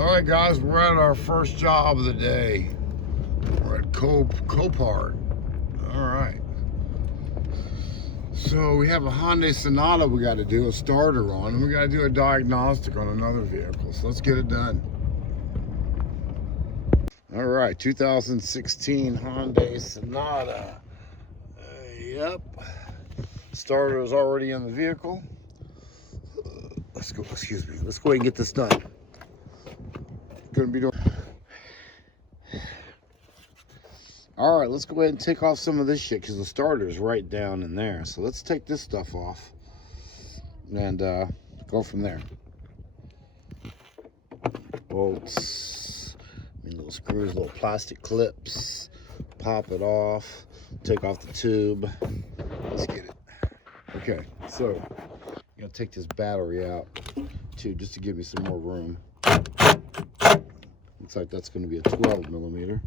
All right, guys, we're at our first job of the day. We're at Copart. All right. So we have a Hyundai Sonata we got to do a starter on, and we got to do a diagnostic on another vehicle. So let's get it done. All right, 2016 Hyundai Sonata. Yep. Starter is already in the vehicle. Let's go. Excuse me. Let's go ahead and get this done. Gonna be doing. All right, let's go ahead and take off some of this shit because the starter is right down in there. So let's take this stuff off and go from there. Bolts, little screws, little plastic clips. Pop it off. Take off the tube. Let's get it. Okay, so I'm gonna take this battery out too, just to give me some more room. Looks like that's gonna be a 12 millimeter.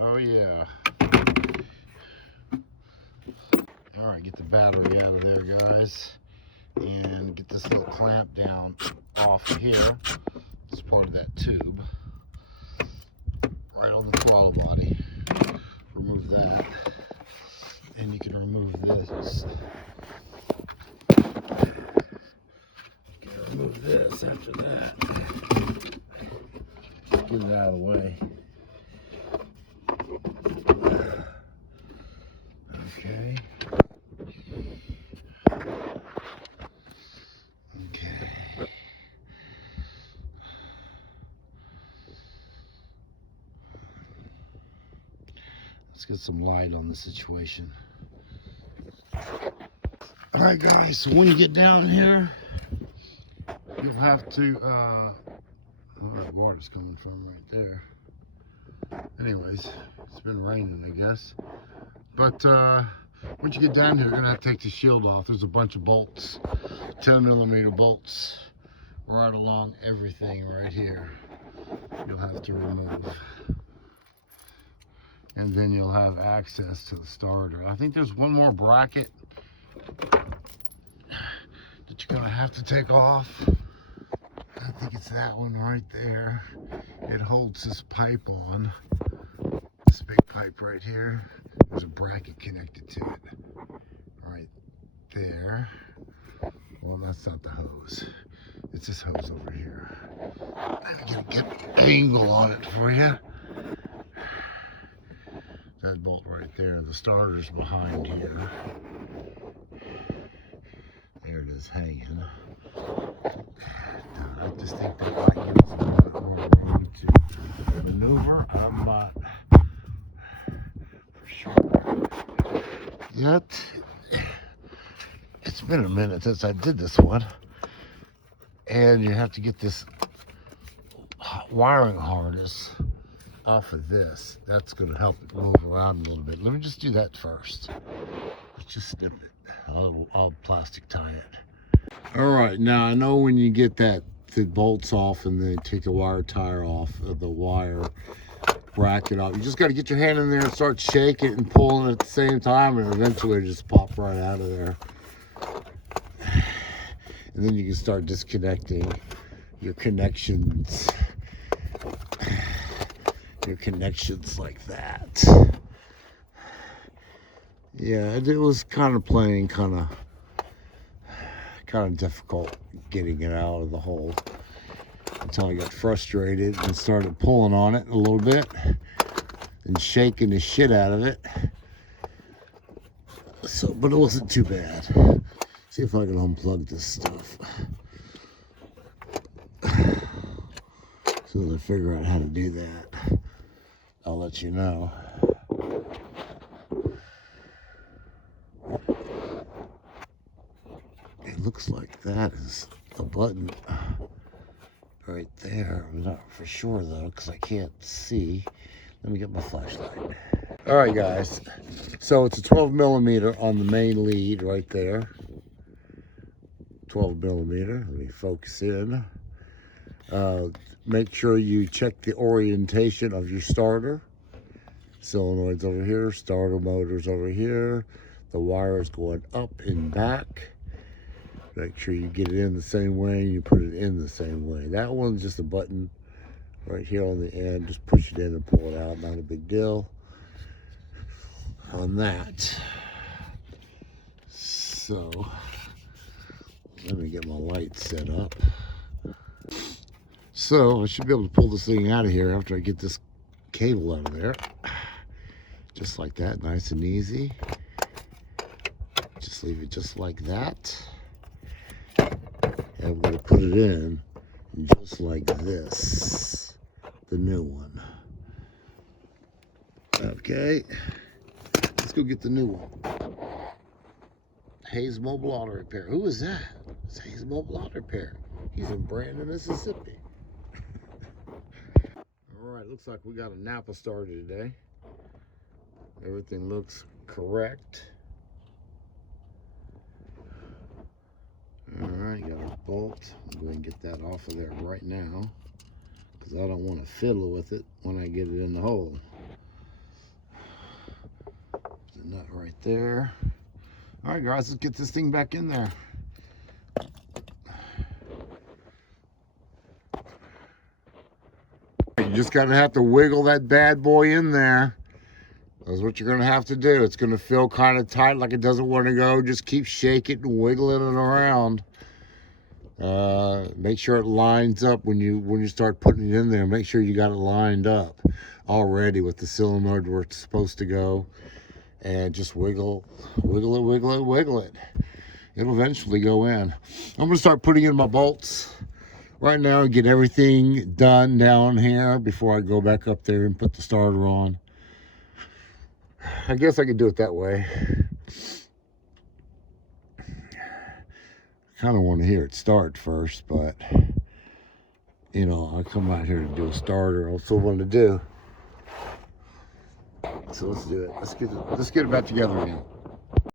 Oh yeah. All right, get the battery out of there, guys, and get this little clamp down off here. It's part of that tube, right on the throttle body. Remove that, and you can remove this. You can remove this after that. Get it out of the way. Okay. Let's get some light on the situation. All right, guys, so when you get down here, you'll have to, where that water's coming from right there. Anyways, it's been raining, I guess. But once you get down here, you're gonna have to take the shield off. There's a bunch of bolts, 10 millimeter bolts, right along everything right here. You'll have to remove. And then you'll have access to the starter. I think there's one more bracket that you're gonna have to take off. I think it's that one right there. It holds this pipe on. This big pipe right here. There's a bracket connected to it. Right there. Well, that's not the hose. It's this hose over here. I'm gonna get an angle on it for you. That bolt right there, the starter's behind here. There it is hanging. I just think that might give us a little bit more room to maneuver. I'm not for sure yet. It's been a minute since I did this one. And you have to get this wiring harness off of this. That's going to help it move around a little bit. Let me just do that first. Let's just snip it. I'll plastic tie it. All right, now I know when you get the bolts off and then take the wire tire off of the wire bracket off, you just got to get your hand in there and start shaking and pulling at the same time, and eventually just pop right out of there. And then you can start disconnecting your connections. Your connections like that. Yeah, it was kind of playing, kind of difficult getting it out of the hole until I got frustrated and started pulling on it a little bit and shaking the shit out of it. So, but it wasn't too bad. See if I can unplug this stuff. As soon as I figure out how to do that, I'll let you know. It looks like that is the button right there. I'm not for sure though, because I can't see. Let me get my flashlight. All right, guys. So it's a 12 millimeter on the main lead right there. 12 millimeter. Let me focus in. Make sure you check the orientation of your starter. Solenoids over here, starter motors over here. The wire is going up and back. Make sure you get it in the same way, you put it in the same way. That one's just a button right here on the end. Just push it in and pull it out. Not a big deal on that. So let me get my light set up. So I should be able to pull this thing out of here after I get this cable out of there. Just like that, nice and easy. Just leave it just like that. And I'm going to put it in just like this, the new one. Okay, let's go get the new one. Hayes Mobile Auto Repair. Who is that? It's Hayes Mobile Auto Repair. He's in Brandon, Mississippi. All right, looks like we got a Napa starter today. Everything looks correct. All right, got our bolt. I'm going to get that off of there right now because I don't want to fiddle with it when I get it in the hole. The nut right there. All right, guys, let's get this thing back in there. You just gotta have to wiggle that bad boy in there. That's what you're gonna have to do. It's gonna feel kind of tight, like it doesn't want to go. Just keep shaking and wiggling it around. Make sure it lines up when you start putting it in there. Make sure you got it lined up already with the solenoid where it's supposed to go. And just wiggle it. It'll eventually go in. I'm gonna start putting in my bolts right now and get everything done down here before I go back up there and put the starter on. I guess I could do it that way. Kind of want to hear it start first, but you know, I come out here to do a starter. I still want to do. So let's do it. Let's get it back together again.